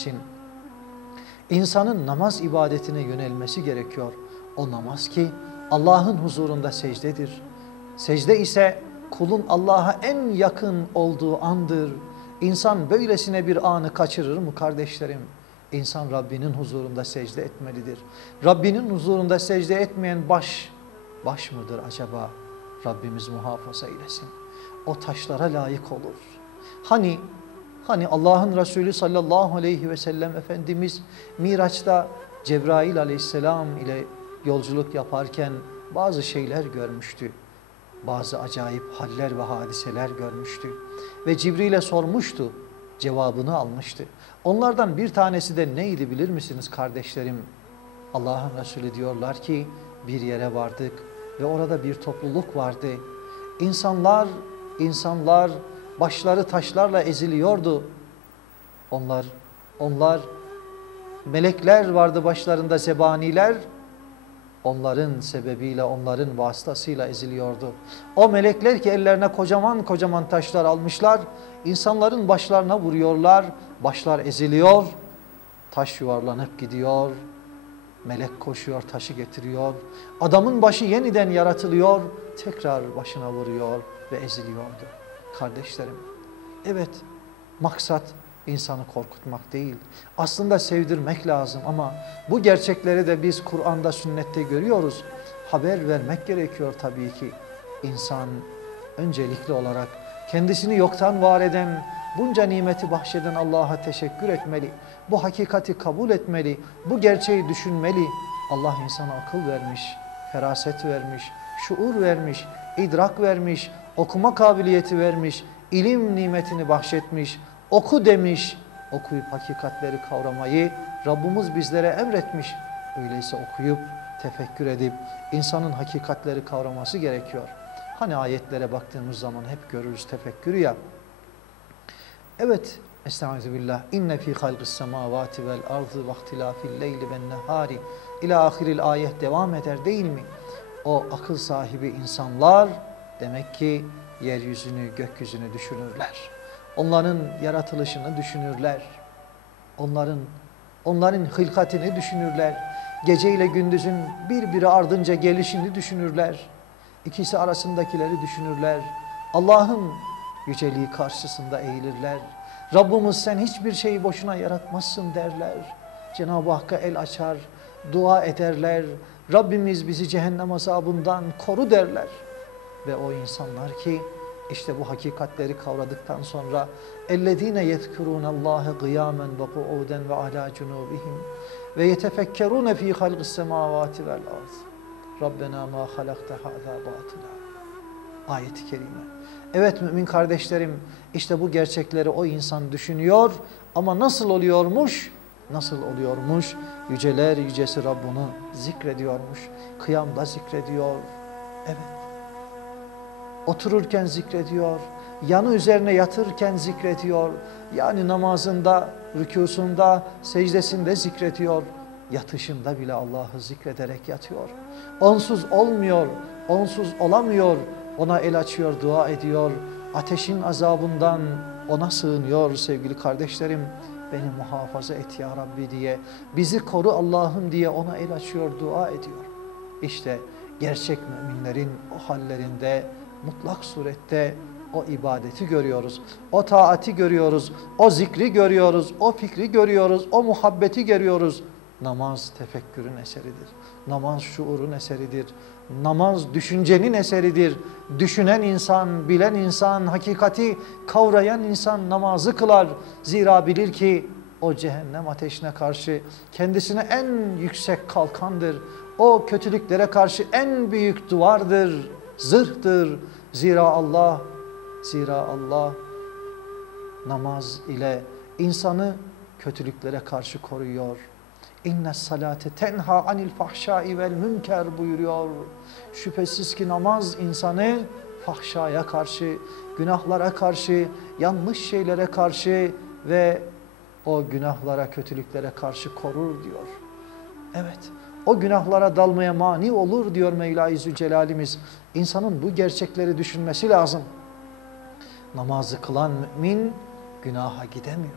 için insanın namaz ibadetine yönelmesi gerekiyor. O namaz ki Allah'ın huzurunda secdedir. Secde ise kulun Allah'a en yakın olduğu andır. İnsan böylesine bir anı kaçırır mı kardeşlerim? İnsan Rabbinin huzurunda secde etmelidir. Rabbinin huzurunda secde etmeyen baş, baş mıdır acaba? Rabbimiz muhafaza eylesin. O taşlara layık olur. Hani Hani Allah'ın Resulü sallallahu aleyhi ve sellem Efendimiz Miraç'ta Cebrail aleyhisselam ile yolculuk yaparken bazı şeyler görmüştü. Bazı acayip haller ve hadiseler görmüştü. Ve Cibril'e sormuştu, cevabını almıştı. Onlardan bir tanesi de neydi bilir misiniz kardeşlerim? Allah'ın Resulü diyorlar ki bir yere vardık ve orada bir topluluk vardı. İnsanlar, insanlar başları taşlarla eziliyordu. Onlar, onlar melekler vardı başlarında zebaniler. Onların sebebiyle, onların vasıtasıyla eziliyordu. O melekler ki ellerine kocaman kocaman taşlar almışlar, insanların başlarına vuruyorlar, başlar eziliyor, taş yuvarlanıp gidiyor, melek koşuyor, taşı getiriyor. Adamın başı yeniden yaratılıyor, tekrar başına vuruyor ve eziliyordu. Kardeşlerim, evet maksat insanı korkutmak değil. Aslında sevdirmek lazım ama bu gerçekleri de biz Kur'an'da, sünnette görüyoruz. Haber vermek gerekiyor tabii ki. İnsan öncelikli olarak kendisini yoktan var eden, bunca nimeti bahşeden Allah'a teşekkür etmeli. Bu hakikati kabul etmeli, bu gerçeği düşünmeli. Allah insana akıl vermiş, feraset vermiş, şuur vermiş, idrak vermiş, okuma kabiliyeti vermiş, ilim nimetini bahşetmiş, oku demiş. Okuyup hakikatleri kavramayı Rabbimiz bizlere emretmiş. Öyleyse okuyup, tefekkür edip insanın hakikatleri kavraması gerekiyor. Hani ayetlere baktığımız zaman hep görürüz tefekkürü ya. Evet, Estağfirullah. İnne fi halqis semavati vel ardı ve ihtilafil leyli ven nehari ila ahiril ayet devam eder değil mi? O akıl sahibi insanlar demek ki yeryüzünü, gökyüzünü düşünürler. Onların yaratılışını düşünürler. Onların onların hılkatini düşünürler. Gece ile gündüzün birbiri ardınca gelişini düşünürler. İkisi arasındakileri düşünürler. Allah'ın yüceliği karşısında eğilirler. Rabbimiz sen hiçbir şeyi boşuna yaratmazsın derler. Cenab-ı Hakk'a el açar, dua ederler. Rabbimiz bizi cehennem azabından koru derler. Ve o insanlar ki işte bu hakikatleri kavradıktan sonra اَلَّذ۪ينَ يَذْكُرُونَ اللّٰهَ قِيَامًا وَقُعُودًا وَعَلَى جُنُوبِهِمْ وَيَتَفَكَّرُونَ ف۪ي خَلْقِ السَّمَاوَاتِ وَالْاَرْضِ رَبَّنَا مَا خَلَقْتَ هَذَا بَاطِلًا Ayet-i Kerime. Evet mümin kardeşlerim işte bu gerçekleri o insan düşünüyor ama nasıl oluyormuş? Nasıl oluyormuş? Yüceler yücesi Rabbunu zikrediyormuş. Kıyamda zikrediyor. Evet otururken zikrediyor, yanı üzerine yatırken zikrediyor. Yani namazında, rükusunda, secdesinde zikrediyor. Yatışında bile Allah'ı zikrederek yatıyor. Onsuz olmuyor, onsuz olamıyor. Ona el açıyor, dua ediyor. Ateşin azabından ona sığınıyor sevgili kardeşlerim. Beni muhafaza et ya Rabbi diye, bizi koru Allah'ım diye ona el açıyor, dua ediyor. İşte gerçek müminlerin o hallerinde mutlak surette o ibadeti görüyoruz. O taati görüyoruz. O zikri görüyoruz. O fikri görüyoruz. O muhabbeti görüyoruz. Namaz tefekkürün eseridir. Namaz şuurun eseridir. Namaz düşüncenin eseridir. Düşünen insan, bilen insan, hakikati kavrayan insan namazı kılar. Zira bilir ki o cehennem ateşine karşı kendisine en yüksek kalkandır. O kötülüklere karşı en büyük duvardır zırhtır. Zira Allah, zira Allah namaz ile insanı kötülüklere karşı koruyor. İnne salate tenha anil fahşai vel münker buyuruyor. Şüphesiz ki namaz insanı fahşaya karşı, günahlara karşı, yanlış şeylere karşı ve o günahlara, kötülüklere karşı korur diyor. Evet, o günahlara dalmaya mani olur diyor Mevla-i Zülcelal'imiz. İnsanın bu gerçekleri düşünmesi lazım. Namazı kılan mümin günaha gidemiyor.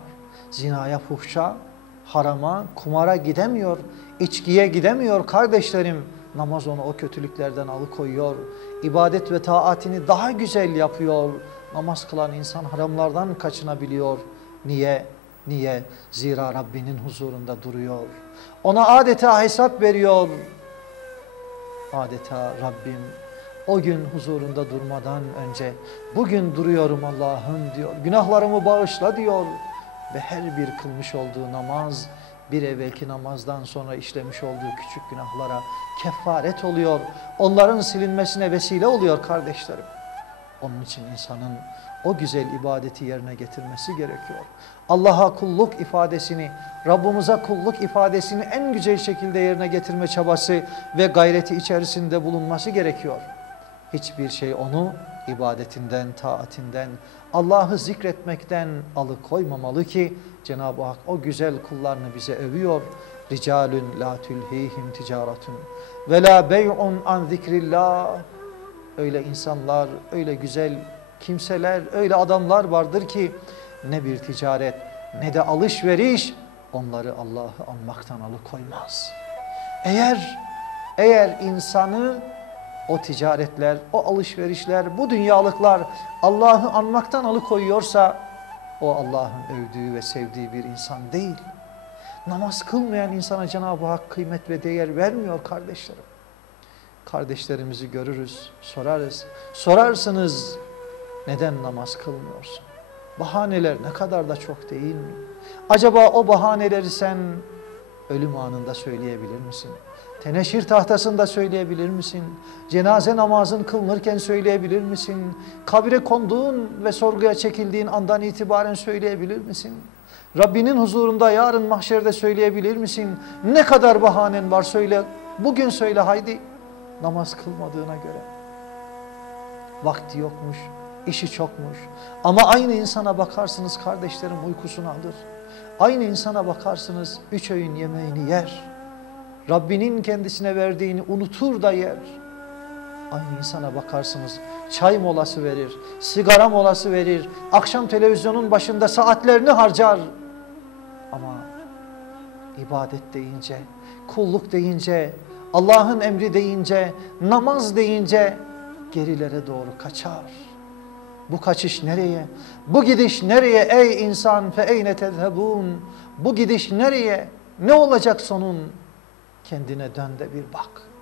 Zinaya, fuhşa harama, kumara gidemiyor, içkiye gidemiyor kardeşlerim. Namaz onu o kötülüklerden alıkoyuyor. İbadet ve taatini daha güzel yapıyor. Namaz kılan insan haramlardan kaçınabiliyor. Niye? Niye? Zira Rabbinin huzurunda duruyor. Ona adeta hesap veriyor. Adeta Rabbim o gün huzurunda durmadan önce bugün duruyorum Allah'ım diyor. Günahlarımı bağışla diyor. Ve her bir kılmış olduğu namaz bir evvelki namazdan sonra işlemiş olduğu küçük günahlara kefaret oluyor. Onların silinmesine vesile oluyor kardeşlerim. Onun için insanın o güzel ibadeti yerine getirmesi gerekiyor. Allah'a kulluk ifadesini, Rabbimize kulluk ifadesini en güzel şekilde yerine getirme çabası ve gayreti içerisinde bulunması gerekiyor. Hiçbir şey onu ibadetinden, taatinden, Allah'ı zikretmekten alıkoymamalı ki Cenab-ı Hak o güzel kullarını bize övüyor. Ricalun la tulhihim ticaretun ve la bey'un an zikrillah. Öyle insanlar, öyle güzel kimseler, öyle adamlar vardır ki ne bir ticaret ne de alışveriş onları Allah'ı anmaktan alıkoymaz. Eğer eğer insanı o ticaretler, o alışverişler, bu dünyalıklar Allah'ı anmaktan alıkoyuyorsa o Allah'ın övdüğü ve sevdiği bir insan değil. Namaz kılmayan insana Cenab-ı Hak kıymet ve değer vermiyor kardeşlerim. Kardeşlerimizi görürüz, sorarız. Sorarsınız neden namaz kılmıyorsun? Bahaneler ne kadar da çok değil mi? Acaba o bahaneleri sen ölüm anında söyleyebilir misin? Teneşir tahtasında söyleyebilir misin? Cenaze namazın kılınırken söyleyebilir misin? Kabire konduğun ve sorguya çekildiğin andan itibaren söyleyebilir misin? Rabbinin huzurunda yarın mahşerde söyleyebilir misin? Ne kadar bahanen var söyle. Bugün söyle haydi. Namaz kılmadığına göre. Vakti yokmuş, işi çokmuş. Ama aynı insana bakarsınız kardeşlerim uykusunu alır. Aynı insana bakarsınız üç öğün yemeğini yer. Rabbinin kendisine verdiğini unutur da yer. Aynı insana bakarsınız çay molası verir, sigara molası verir, akşam televizyonun başında saatlerini harcar. Ama ibadet deyince, kulluk deyince, Allah'ın emri deyince, namaz deyince gerilere doğru kaçar. Bu kaçış nereye? Bu gidiş nereye ey insan fe eyne tezhebun? Bu gidiş nereye? Ne olacak sonun? Kendine dön de bir bak.